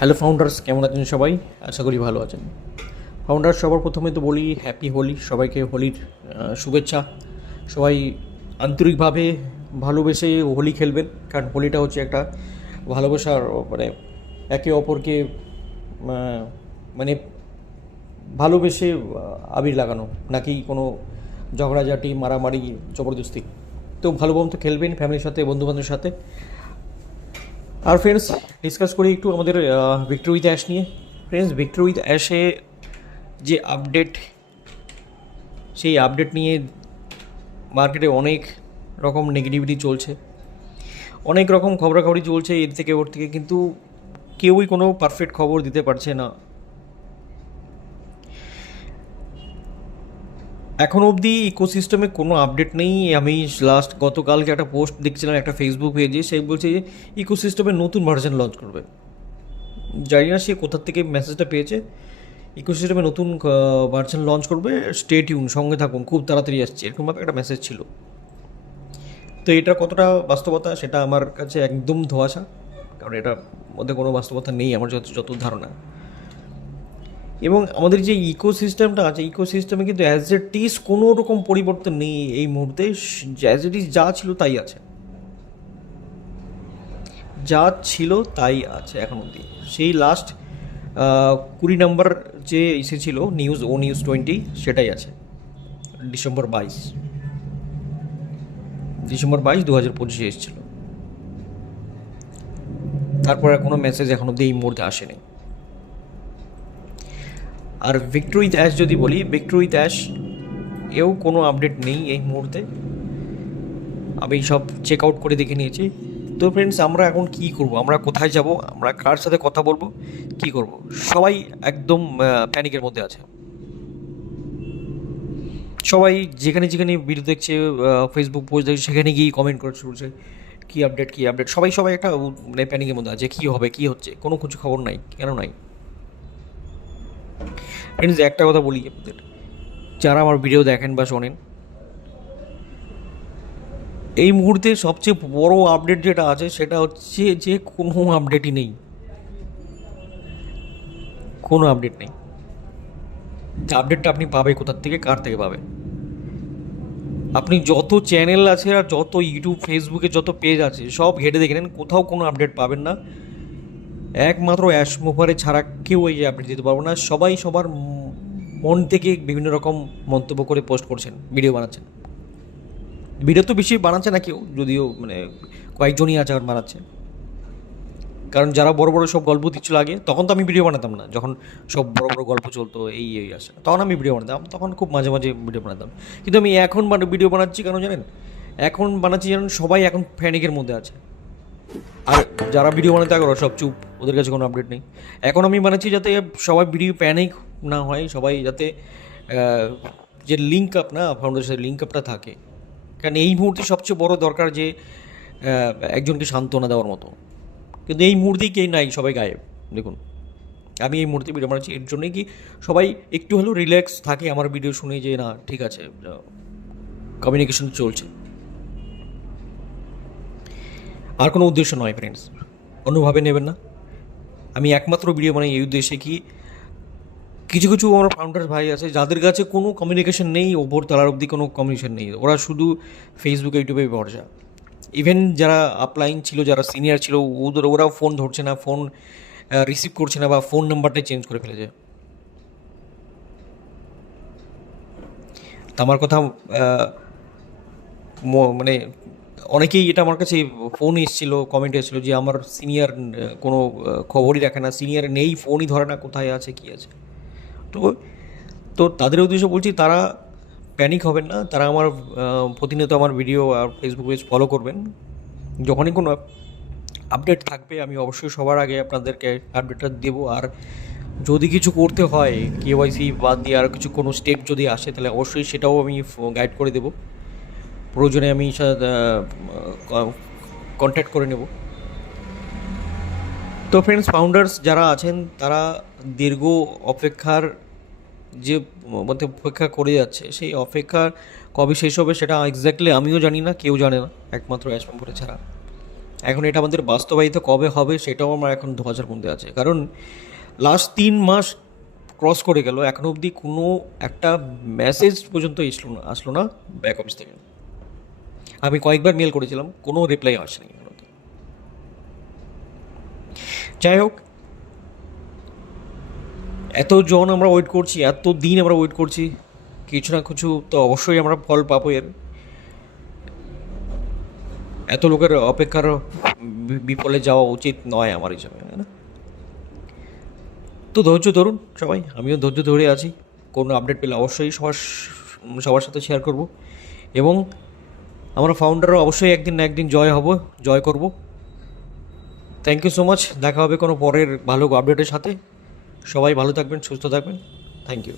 Hello founders, কেমন আছেন সবাই? আশা করি ভালো আছেন। ফাউন্ডার্স, সবার প্রথমে তো বলি হ্যাপি হোলি, সবাইকে হোলির শুভেচ্ছা। সবাই আন্তরিকভাবে ভালোবেসে হোলি খেলবেন, কারণ হোলিটা হচ্ছে একটা ভালোবাসার, মানে একে অপরকে মানে ভালোবেসে আবির লাগানো, নাকি কোনো ঝগড়াঝাটি, মারামারি, জবরদস্তি। তো ভালো মতো খেলবেন ফ্যামিলির সাথে, বন্ধুবান্ধবের সাথে। আর ফ্রেন্ডস, ডিসকাস করি একটু আমাদের ভিক্টর উইথ অ্যাশ নিয়ে। ফ্রেন্ডস, ভিক্টর উইথ অ্যাশে যে আপডেট, সেই আপডেট নিয়ে মার্কেটে অনেক রকম নেগেটিভিটি চলছে, অনেক রকম খবরাখবরি চলছে এর থেকে ওর থেকে, কিন্তু কেউই কোনো পারফেক্ট খবর দিতে পারছে না। এখন অবধি ইকোসিস্টেমে কোনো আপডেট নেই। আমি লাস্ট গতকালকে একটা পোস্ট দেখছিলাম একটা ফেসবুক পেজে, সে বলছে যে ইকোসিস্টেমের নতুন ভার্সন লঞ্চ করবে। জানি না সে কোথার থেকে মেসেজটা পেয়েছে। ইকোসিস্টেমে নতুন ভার্সন লঞ্চ করবে, স্টে টিউন, সঙ্গে থাকুন, খুব তাড়াতাড়ি আসছে, এরকমভাবে একটা মেসেজ ছিল। তো এটা কতটা বাস্তবতা সেটা আমার কাছে একদম ধোঁয়াশা, কারণ এটার মধ্যে কোনো বাস্তবতা নেই আমার যত ধারণা। এবং আমাদের যে ইকোসিস্টেমটা আছে, ইকোসিস্টেমে কিন্তু অ্যাজ ইট ইজ কোনো রকম পরিবর্তন নেই এই মুহূর্তে। অ্যাজ ইট ইজ যা ছিল তাই আছে, যা ছিল তাই আছে এখন অবধি। সেই লাস্ট 20 নম্বর যে এসেছিল নিউজ, ও নিউজ 20, সেটাই আছে। ডিসেম্বর 22, 2025 এসেছিলো। তারপরে কোনো মেসেজ এখন অবধি এই মুহূর্তে আসেনি। আর ভিক্টর উইথ অ্যাশ যদি বলি, ভিক্টর উইথ অ্যাশ এও কোনো আপডেট নেই এই মুহূর্তে। আমি সব চেক আউট করে দেখে নিয়েছি। তো ফ্রেন্ডস, আমরা এখন কী করব, আমরা কোথায় যাব, আমরা কার সাথে কথা বলবো, কী করব, সবাই একদম প্যানিকের মধ্যে আছে। সবাই যেখানে যেখানে ভিডিও দেখছে, ফেসবুক পোস্ট দেখছে, সেখানে গিয়ে কমেন্ট করে শুরুছে কী আপডেট, কী আপডেট। সবাই একটা মানে প্যানিকের মধ্যে আছে, কী হবে, কী হচ্ছে, কোনো কিছু খবর নাই, কেন নাই। ফ্রেন্ডস, একটা কথা বলি আপনাদের, যারা আমার ভিডিও দেখেন বা শোনেন, এই মুহূর্তে সবচেয়ে বড় আপডেট যেটা আছে সেটা হচ্ছে যে কোনো আপডেটই নেই, কোনো আপডেট নেই। আপডেটটা আপনি পাবে কোথার থেকে, কার থেকে পাবে? আপনি যত চ্যানেল আছে আর যত ইউটিউব, ফেসবুকে যত পেজ আছে, সব ঘেটে দেখে নেন, কোথাও কোনো আপডেট পাবেন না। একমাত্র অ্যাশ মুভারে ছাড়া কেউ এই আপডেট দিতে পারবো না। সবাই সবার মন থেকে বিভিন্ন রকম মন্তব্য করে পোস্ট করছেন, ভিডিও বানাচ্ছেন। ভিডিও তো বেশি বানাচ্ছে না কেউ, যদিও মানে কয়েকজনই আছে আর বানাচ্ছে। কারণ যারা বড় বড় সব গল্প দিচ্ছিল আগে, তখন তো আমি ভিডিও বানাতাম না। যখন সব বড় বড় গল্প চলতো, এই আসে, তখন আমি ভিডিও বানাতাম, তখন খুব মাঝে মাঝে ভিডিও বানাতাম। কিন্তু আমি এখন ভিডিও বানাচ্ছি কেন জানেন? এখন বানাচ্ছি জানেন, সবাই এখন প্যানিকের মধ্যে আছে। আর যারা ভিডিও বানাতে আগে সব চুপ, ওদের কাছে কোনো আপডেট নেই। এখন আমি বানাচ্ছি যাতে সবাই ভিডিও প্যানিক না হয়, সবাই যাতে যে লিঙ্ক আপ না, ফাউন্ডেশনের সাথে লিঙ্ক আপটা থাকে। কারণ এই মুহূর্তে সবচেয়ে বড় দরকার যে একজনকে সান্ত্বনা দেওয়ার মতো। কিন্তু এই মুহূর্তেই কেউ নাই, সবাই গায়েব। দেখুন, আমি এই মুহূর্তে ভিডিও বানাচ্ছি এর জন্যই কি সবাই একটু হলেও রিল্যাক্স থাকে আমার ভিডিও শুনে, যে না ঠিক আছে, কমিউনিকেশন চলছে। আর কোনো উদ্দেশ্য নয় ফ্রেন্ডস, অন্যভাবে নেবেন না। আমি একমাত্র ভিডিও বানাই এই উদ্দেশ্যে কি, কিছু কিছু আমার ফাউন্ডার্স ভাই আছে যাদের কাছে কোনো কমিউনিকেশন নেই, ওপর তলার অবধি কোনো কমিউনিকেশন নেই, ওরা শুধু ফেসবুক, ইউটিউবে ভরসা। ইভেন যারা আপলাইন ছিল, যারা সিনিয়র ছিল, ওরাও ফোন ধরছে না, ফোন রিসিভ করছে না, বা ফোন নাম্বারটাই চেঞ্জ করে ফেলেছে। তো আমার কথা মানে অনেকেই, এটা আমার কাছে ফোন এসেছিলো, কমেন্ট এসেছিলো যে আমার সিনিয়র কোনো খবরই রাখে না, সিনিয়র নেই, ফোনই ধরে না, কোথায় আছে, কী আছে। তো তো তাদের উদ্দেশ্য বলছি, তারা প্যানিক হবেন না, তারা আমার প্রতিনিয়ত আমার ভিডিও আর ফেসবুক পেজ ফলো করবেন। যখনই কোনো আপডেট থাকবে আমি অবশ্যই সবার আগে আপনাদেরকে আপডেটটা দেবো। আর যদি কিছু করতে হয়, কেওয়াইসি বাদ দিয়ে আর কিছু কোনো স্টেপ যদি আসে, তাহলে অবশ্যই সেটাও আমি গাইড করে দেবো। প্রয়োজনে আমি কন্ট্যাক্ট করে নেব। তো ফ্রেন্ডস, ফাউন্ডার্স যারা আছেন, তারা দীর্ঘ অপেক্ষার যে মধ্যে অপেক্ষা করে যাচ্ছে, সেই অপেক্ষার কবে শেষ হবে সেটা এক্স্যাক্টলি আমিও জানি না, কেউ জানে না, একমাত্র অ্যাশ মেম্বরে ছাড়া। এখন এটা আমাদের বাস্তবায়িত কবে হবে সেটাও আমার এখন ধোঁয়াশার মধ্যে আছে, কারণ লাস্ট 3 মাস ক্রস করে গেল, এখনও অবধি কোনো একটা মেসেজ পর্যন্ত আসলো না ব্যাক অফিস থেকে। আমি কয়েকবার মেল করেছিলাম, কোনো রিপ্লাই আসেনি এখনো অবধি। যাই হোক, এতজন আমরা ওয়েট করছি, এত দিন আমরা ওয়েট করছি, কিছু না কিছু তো অবশ্যই আমরা ফল পাবো এর। এত লোকের অপেক্ষার বিফলে যাওয়া উচিত নয় আমার হিসাবে, তাই না? তো ধৈর্য ধরুন সবাই, আমিও ধৈর্য ধরে আছি। কোনো আপডেট পেলে অবশ্যই সবার সাথে শেয়ার করব, এবং আমরা ফাউন্ডারও অবশ্যই একদিন না একদিন জয় করব। Thank you so much. দেখা হবে কোনো পরের ভালো আপডেটের সাথে। সবাই ভালো থাকবেন, সুস্থ থাকবেন। Thank you.